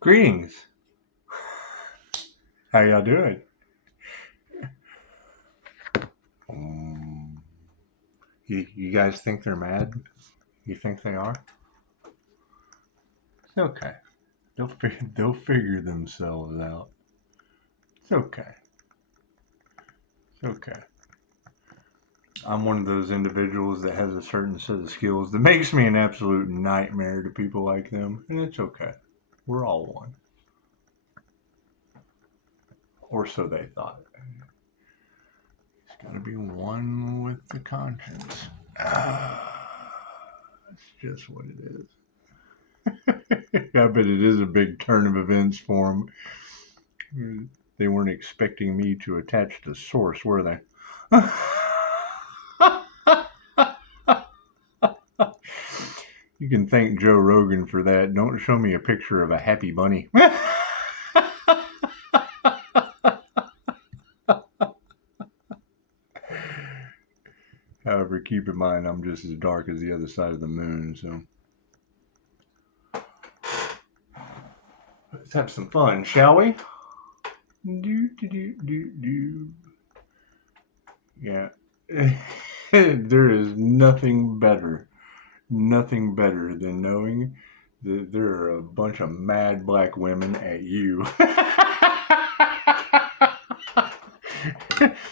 Greetings. How y'all doing? You guys think they're mad? You think they are? It's okay. They'll figure themselves out. It's okay. It's okay. I'm one of those individuals that has a certain set of skills that makes me an absolute nightmare to people like them, and it's okay. We're all one. Or so they thought. It's gotta be one with the conscience. That's just what it is. I bet it is a big turn of events for them. They weren't expecting me to attach to source, were they? You can thank Joe Rogan for that. Don't show me a picture of a happy bunny. However, keep in mind, I'm just as dark as the other side of the moon, so. Let's have some fun, shall we? Yeah. There is nothing better than knowing that there are a bunch of mad black women at you.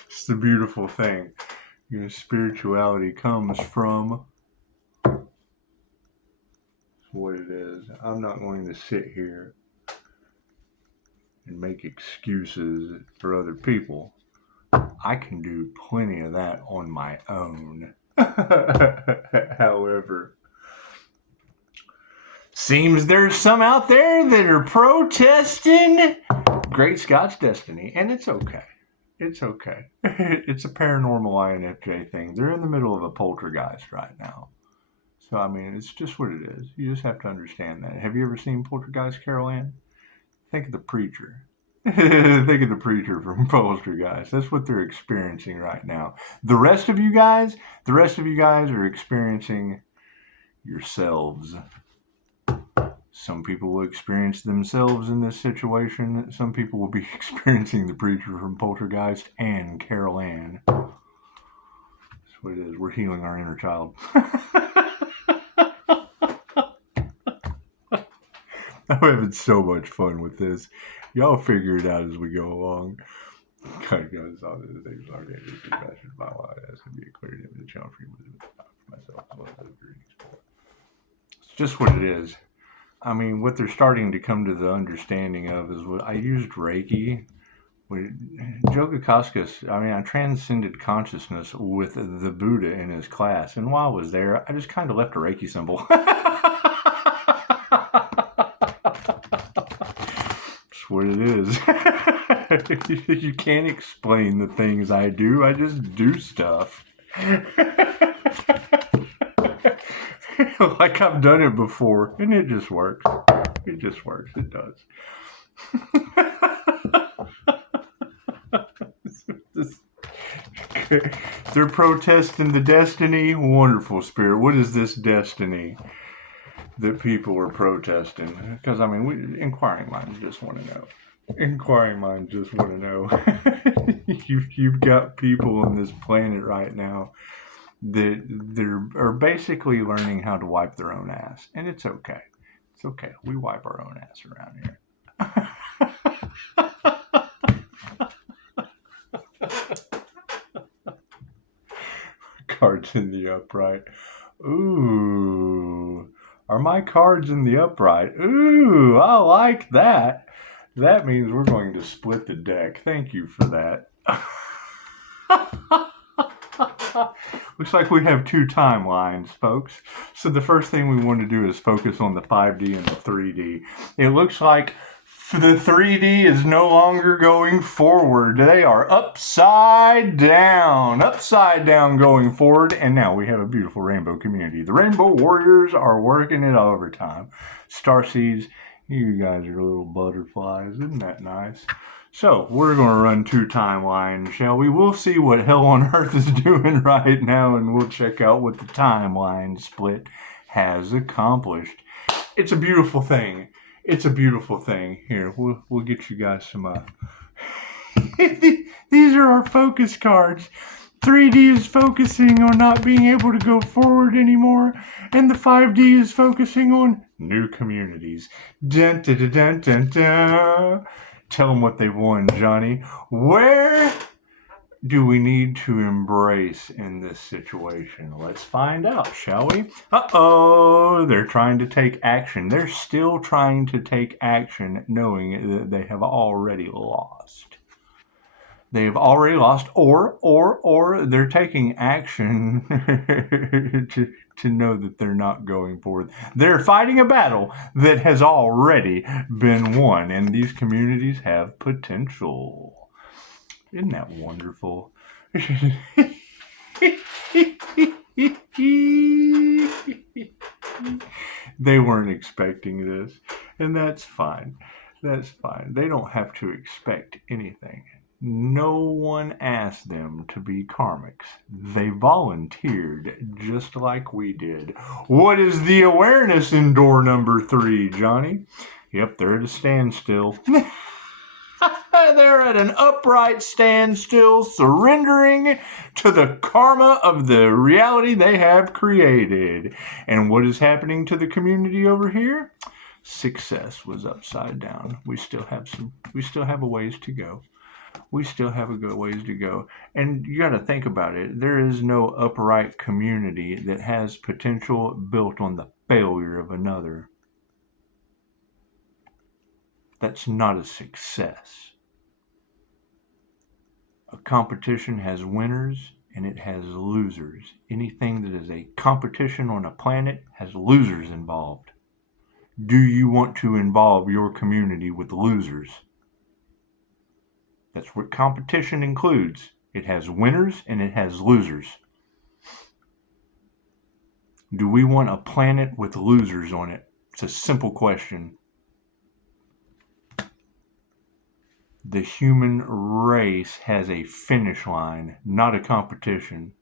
It's the beautiful thing. Your spirituality comes from what it is. I'm not going to sit here and make excuses for other people. I can do plenty of that on my own. However, seems there's some out there that are protesting Great Scott's destiny, and it's okay. It's okay. It's a paranormal INFJ thing. They're in the middle of a poltergeist right now. So, I mean, it's just what it is. You just have to understand that. Have you ever seen Poltergeist, Carol Ann? Think of the preacher. Think of the preacher from Poltergeist. That's what they're experiencing right now. The rest of you guys are experiencing yourselves. Some people will experience themselves in this situation. Some people will be experiencing the preacher from Poltergeist and Carol Ann. That's what it is. We're healing our inner child. I'm having so much fun with this. Y'all figure it out as we go along. God goes all the things are going to be passion my life. That's going to be a clear image of challenge for myself as well as those greetings. It's just what it is. I mean, what they're starting to come to the understanding of is what I used Reiki. Joe Akashic, I transcended consciousness with the Buddha in his class. And while I was there, I just kind of left a Reiki symbol. That's what it is. You can't explain the things I do. I just do stuff. Like I've done it before, and it just works. It just works. It does. They're protesting the destiny. Wonderful spirit. What is this destiny that people are protesting? Because, inquiring minds just want to know. Inquiring minds just want to know. You've got people on this planet right now that are basically learning how to wipe their own ass. And it's okay. It's okay. We wipe our own ass around here. Cards in the upright. Ooh. Are my cards in the upright? Ooh, I like that. That means we're going to split the deck. Thank you for that. Looks like we have two timelines, folks. So the first thing we want to do is focus on the 5D and the 3D. It looks like the 3D is no longer going forward. They are upside down going forward. And now we have a beautiful rainbow community. The Rainbow Warriors are working it overtime. Starseeds, you guys are little butterflies. Isn't that nice? So, we're going to run two timelines, shall we? We'll see what hell on earth is doing right now, and we'll check out what the timeline split has accomplished. It's a beautiful thing. It's a beautiful thing. Here, we'll get you guys some. These are our focus cards. 3D is focusing on not being able to go forward anymore, and the 5D is focusing on new communities. Dun, dun, dun, dun, dun, dun. Tell them what they've won, Johnny. Where do we need to embrace in this situation? Let's find out, shall we? Uh-oh, they're trying to take action. They're still trying to take action, knowing that they have already lost. They've already lost, or they're taking action to know that they're not going forward. They're fighting a battle that has already been won, and these communities have potential. Isn't that wonderful? They weren't expecting this, and that's fine. That's fine. They don't have to expect anything. No one asked them to be karmics. They volunteered just like we did. What is the awareness in door number 3, Johnny? Yep, they're at a standstill. They're at an upright standstill, surrendering to the karma of the reality they have created. And what is happening to the community over here? Success was upside down. We still have a ways to go. We still have a good ways to go. And you got to think about it. There is no upright community that has potential built on the failure of another. That's not a success. A competition has winners and it has losers. Anything that is a competition on a planet has losers involved. Do you want to involve your community with losers? That's what competition includes. It has winners and it has losers. Do we want a planet with losers on it? It's a simple question. The human race has a finish line, not a competition.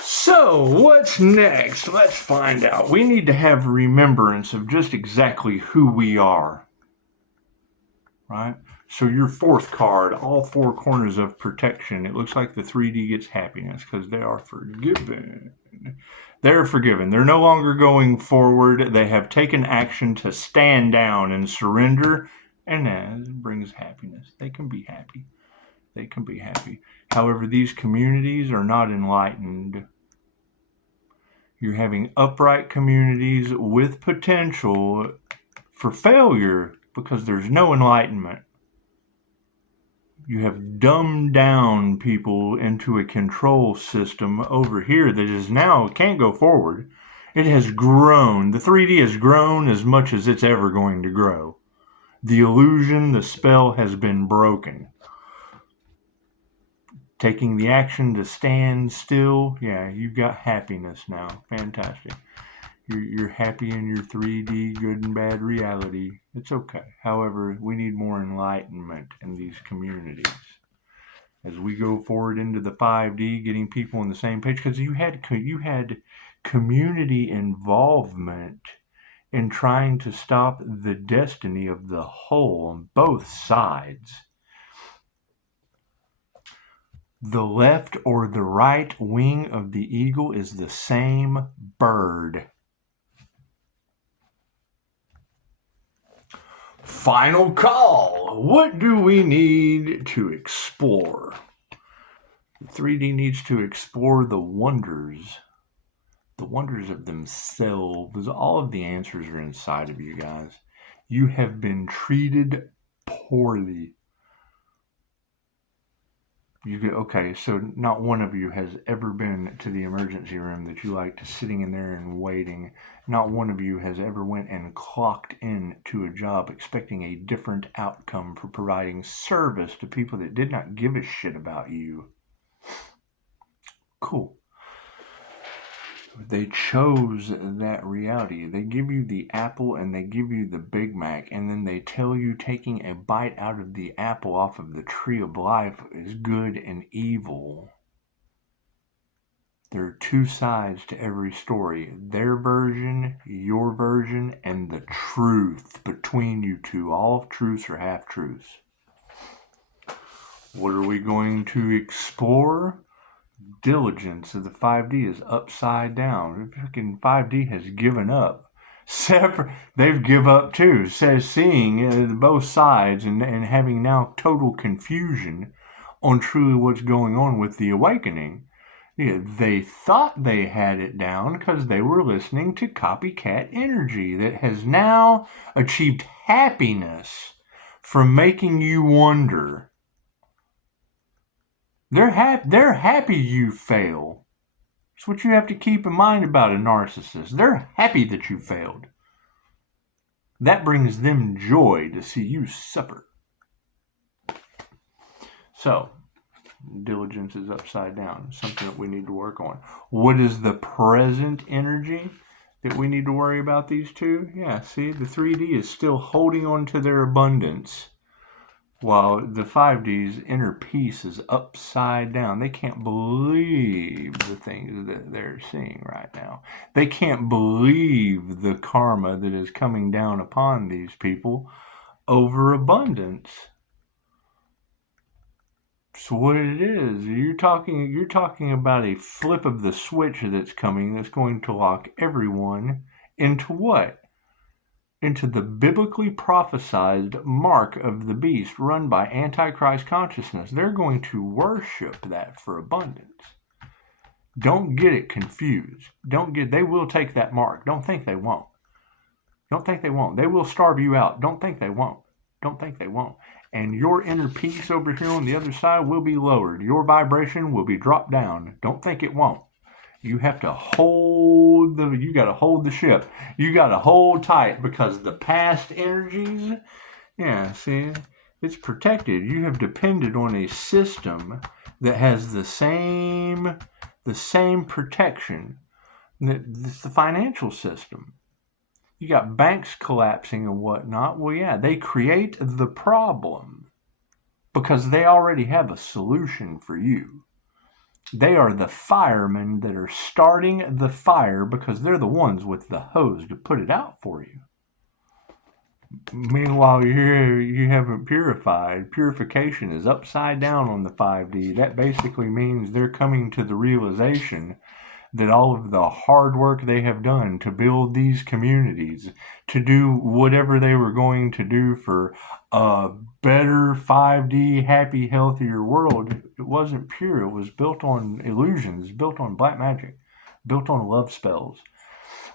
So, what's next? Let's find out. We need to have remembrance of just exactly who we are. Right? So your 4th card, all 4 corners of protection, it looks like the 3D gets happiness because they are forgiven. They're forgiven. They're no longer going forward. They have taken action to stand down and surrender, and that brings happiness. They can be happy. They can be happy. However, these communities are not enlightened. You're having upright communities with potential for failure because there's no enlightenment. You have dumbed down people into a control system over here that is now can't go forward. It has grown. The 3D has grown as much as it's ever going to grow. The illusion, the spell has been broken. Taking the action to stand still, yeah, you've got happiness now. Fantastic. You're happy in your 3D good and bad reality. It's okay. However, we need more enlightenment in these communities. As we go forward into the 5D, getting people on the same page, because you had community involvement in trying to stop the destiny of the whole on both sides. The left or the right wing of the eagle is the same bird. Final call. What do we need to explore? 3D needs to explore the wonders of themselves. All of the answers are inside of you guys. You have been treated poorly. Okay, so not one of you has ever been to the emergency room that you liked sitting in there and waiting. Not one of you has ever went and clocked in to a job expecting a different outcome for providing service to people that did not give a shit about you. Cool. They chose that reality. They give you the apple and they give you the Big Mac, and then they tell you taking a bite out of the apple off of the tree of life is good and evil. There are two sides to every story. Their version, your version, and the truth between you two. All truths are half-truths. What are we going to explore? Diligence of the 5D is upside down. Fucking 5D has given up. They've give up too. Says seeing both sides and having now total confusion on truly what's going on with the awakening. Yeah, they thought they had it down because they were listening to copycat energy that has now achieved happiness from making you wonder. They're happy you fail. That's what you have to keep in mind about a narcissist. They're happy that you failed. That brings them joy to see you suffer. So, diligence is upside down. Something that we need to work on. What is the present energy that we need to worry about these two? Yeah, see, the 3D is still holding on to their abundance, while the 5D's inner peace is upside down. They can't believe the things that they're seeing right now. They can't believe the karma that is coming down upon these people over abundance. So what it is, you're talking about a flip of the switch that's coming that's going to lock everyone into what? Into the biblically prophesied mark of the beast run by Antichrist consciousness. They're going to worship that for abundance. Don't get it confused. They will take that mark. Don't think they won't. Don't think they won't. They will starve you out. Don't think they won't. Don't think they won't. And your inner peace over here on the other side will be lowered. Your vibration will be dropped down. Don't think it won't. You have to hold you got to hold the ship. You got to hold tight because the past energies, yeah, see, it's protected. You have depended on a system that has the same protection. It's the financial system. You got banks collapsing and whatnot. Well, yeah, they create the problem because they already have a solution for you. They are the firemen that are starting the fire because they're the ones with the hose to put it out for you. Meanwhile, you haven't purified. Purification is upside down on the 5D. That basically means they're coming to the realization that all of the hard work they have done to build these communities, to do whatever they were going to do for a better 5D, happy, healthier world, it wasn't pure. It was built on illusions, built on black magic, built on love spells.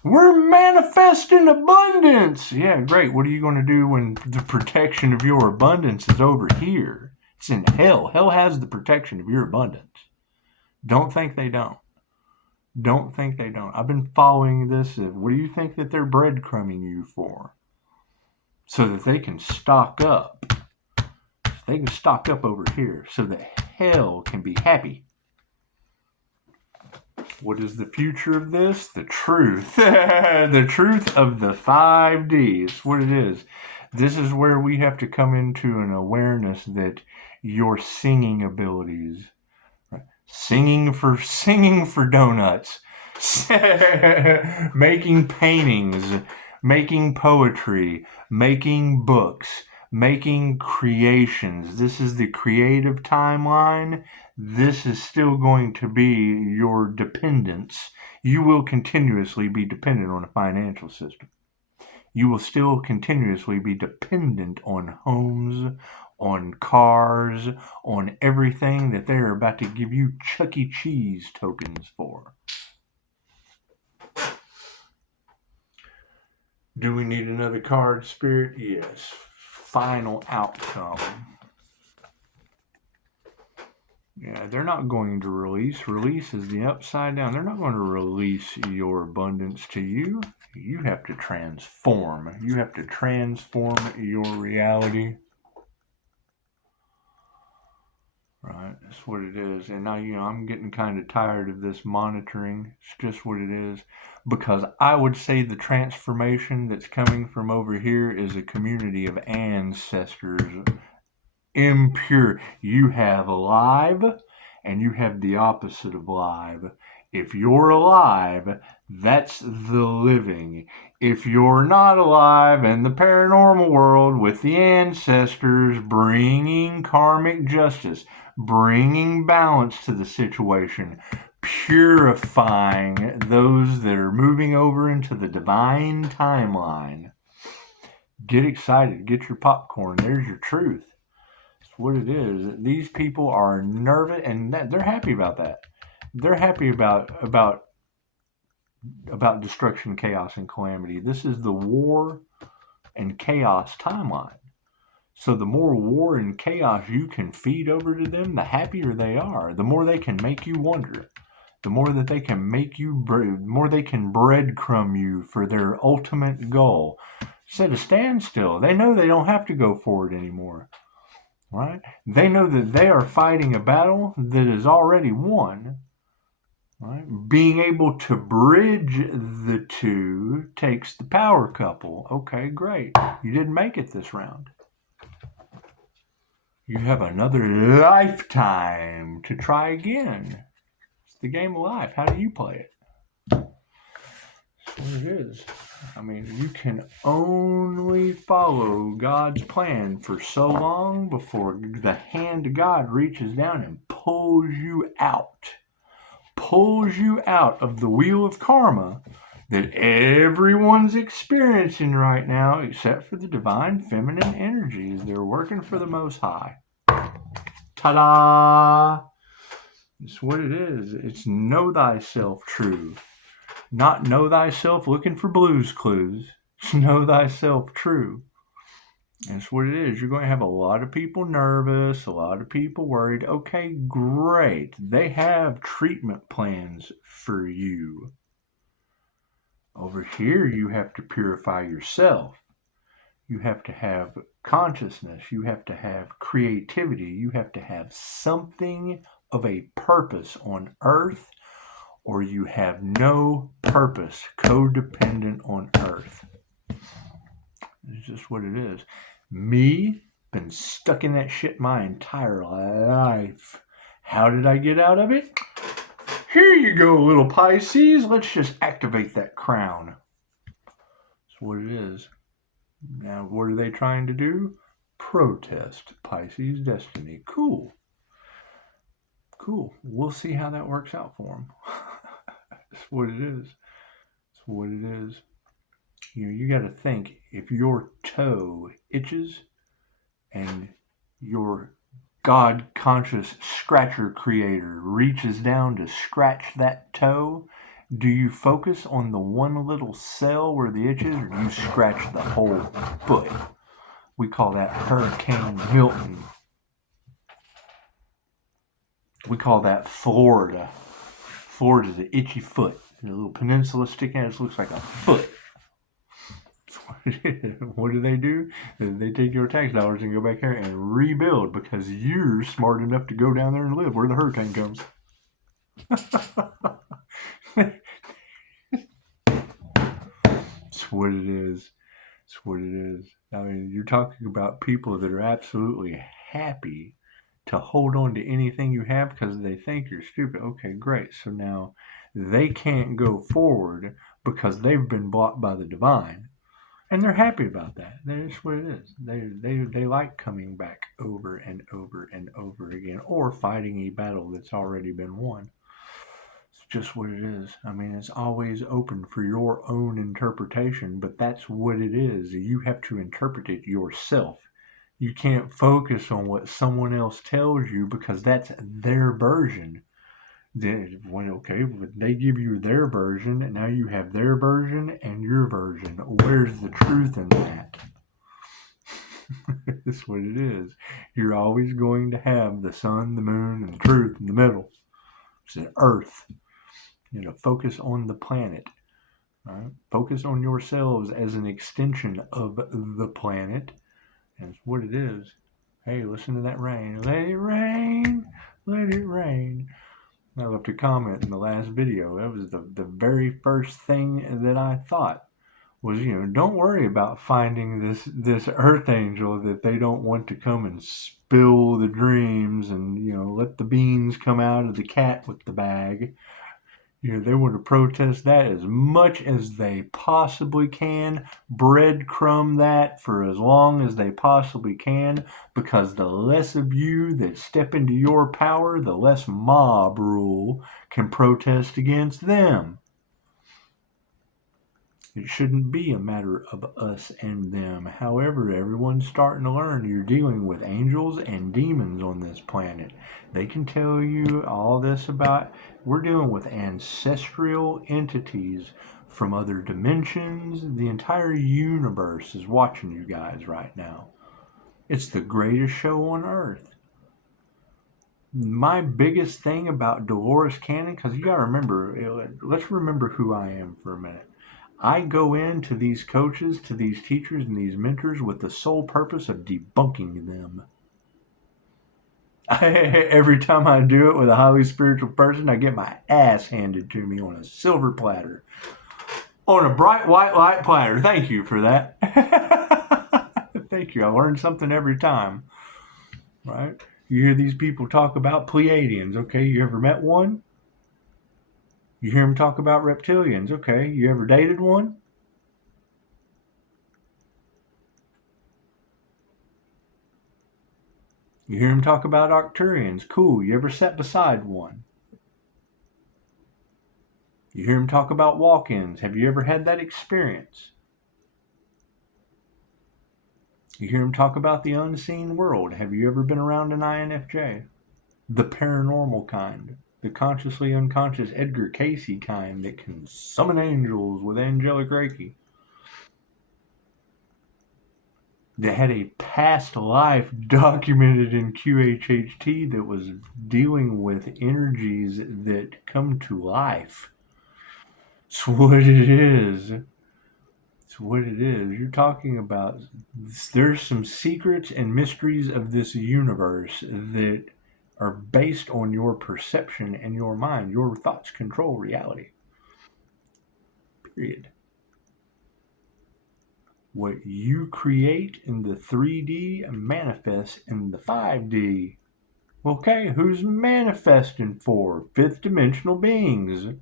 We're manifesting abundance. Yeah, great. What are you going to do when the protection of your abundance is over here? It's in hell. Hell has the protection of your abundance. Don't think they don't. Don't think they don't. I've been following this. What do you think that they're breadcrumbing you for? So that they can stock up. They can stock up over here so that hell can be happy. What is the future of this? The truth. The truth of the 5D is what it is. This is where we have to come into an awareness that your singing abilities, singing for donuts, making paintings, making poetry, making books, making creations. This is the creative timeline. This is still going to be your dependence. You will continuously be dependent on a financial system. You will still continuously be dependent on homes, on cars, on everything that they're about to give you Chuck E. Cheese tokens for. Do we need another card, Spirit? Yes. Final outcome. Yeah, they're not going to release. Release is the upside down. They're not going to release your abundance to you. You have to transform. You have to transform your reality. Right, that's what it is. And now, I'm getting kind of tired of this monitoring. It's just what it is. Because I would say the transformation that's coming from over here is a community of ancestors. Impure. You have live, and you have the opposite of live. If you're alive, that's the living. If you're not alive in the paranormal world with the ancestors bringing karmic justice, bringing balance to the situation, purifying those that are moving over into the divine timeline, get excited, get your popcorn. There's your truth. That's what it is. These people are nervous, and they're happy about that. They're happy about destruction, chaos, and calamity. This is the war and chaos timeline. So the more war and chaos you can feed over to them, the happier they are. The more they can make you wonder. The more that they can make you, the more they can breadcrumb you for their ultimate goal. Instead of stand still, they know they don't have to go forward anymore. Right? They know that they are fighting a battle that is already won. Right? Being able to bridge the two takes the power couple. Okay, great. You didn't make it this round. You have another lifetime to try again. It's the game of life. How do you play it? That's what it is. I mean, you can only follow God's plan for so long before the hand of God reaches down and pulls you out of the wheel of karma that everyone's experiencing right now, except for the divine feminine energies. They're working for the Most High. Ta-da! It's what it is. It's know thyself true. Not know thyself looking for Blue's Clues. It's know thyself true. That's what it is. You're going to have a lot of people nervous, a lot of people worried. Okay, great. They have treatment plans for you. Over here, you have to purify yourself. You have to have consciousness. You have to have creativity. You have to have something of a purpose on earth, or you have no purpose, codependent on earth. It's just what it is. Me, been stuck in that shit my entire life. How did I get out of it? Here you go, little Pisces. Let's just activate that crown. That's what it is. Now, what are they trying to do? Protest Pisces destiny. Cool. We'll see how that works out for them. That's what it is. That's what it is. You got to think, if your toe itches and your God-conscious scratcher creator reaches down to scratch that toe, do you focus on the one little cell where the itch is, or do you scratch the whole foot? We call that Hurricane Milton. We call that Florida. Florida's an itchy foot. A little peninsula sticking out, it looks like a foot. What do? They take your tax dollars and go back there and rebuild because you're smart enough to go down there and live where the hurricane comes. It's what it is. It's what it is. I mean, you're talking about people that are absolutely happy to hold on to anything you have because they think you're stupid. Okay, great. So now they can't go forward because they've been bought by the divine. And they're happy about that. That's what it is. They like coming back over and over and over again, or fighting a battle that's already been won. It's just what it is. I mean, it's always open for your own interpretation, but that's what it is. You have to interpret it yourself. You can't focus on what someone else tells you because that's their version. They give you their version, and now you have their version and your version. Where's the truth in that? That's what it is. You're always going to have the sun, the moon, and the truth in the middle. It's the earth. Focus on the planet. Right? Focus on yourselves as an extension of the planet. And it's what it is. Hey, listen to that rain. Let it rain. Let it rain. I left a comment in the last video. That was the very first thing that I thought was, don't worry about finding this earth angel that they don't want to come and spill the dreams and, let the beans come out of the cat with the bag. They want to protest that as much as they possibly can, breadcrumb that for as long as they possibly can, because the less of you that step into your power, the less mob rule can protest against them. It shouldn't be a matter of us and them. However, everyone's starting to learn you're dealing with angels and demons on this planet. They can tell you all this about, we're dealing with ancestral entities from other dimensions. The entire universe is watching you guys right now. It's the greatest show on earth. My biggest thing about Dolores Cannon, because you got to remember, let's remember who I am for a minute. I go into these coaches, to these teachers, and these mentors with the sole purpose of debunking them. Every time I do it with a highly spiritual person, I get my ass handed to me on a silver platter. On a bright white light platter. Thank you for that. Thank you. I learned something every time. Right? You hear these people talk about Pleiadians. Okay, you ever met one? You hear them talk about reptilians. Okay, you ever dated one? You hear them talk about Arcturians. Cool, you ever sat beside one? You hear them talk about walk-ins. Have you ever had that experience? You hear them talk about the unseen world. Have you ever been around an INFJ? The paranormal kind. The consciously unconscious Edgar Casey kind that can summon angels with angelic Reiki. That had a past life documented in QHHT that was dealing with energies that come to life. It's what it is. It's what it is. You're talking about, there's some secrets and mysteries of this universe that are based on your perception and your mind. Your thoughts control reality. Period. What you create in the 3D manifests in the 5D. Okay, who's manifesting for? Fifth dimensional beings.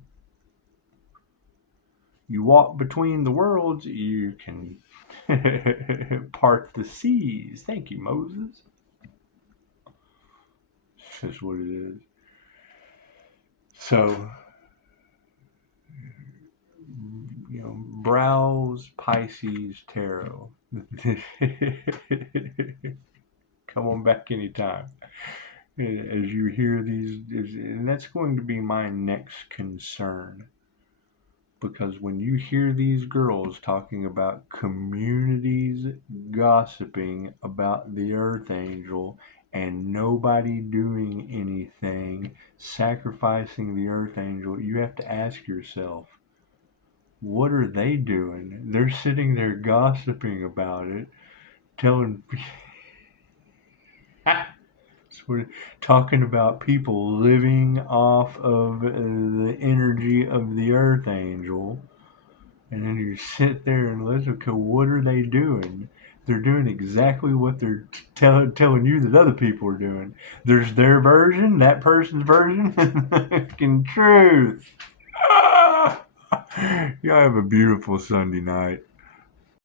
You walk between the worlds, you can part the seas. Thank you, Moses. That's what it is. So, browse Pisces Tarot. Come on back anytime. As you hear these, and that's going to be my next concern. Because when you hear these girls talking about communities gossiping about the Earth Angel and nobody doing anything, sacrificing the Earth Angel, you have to ask yourself, what are they doing? They're sitting there gossiping about it, telling talking about people living off of the energy of the Earth Angel. And then you sit there and listen, okay, what are they doing? They're doing exactly what they're telling you that other people are doing. There's their version, that person's version, and the fucking truth. Y'all have a beautiful Sunday night.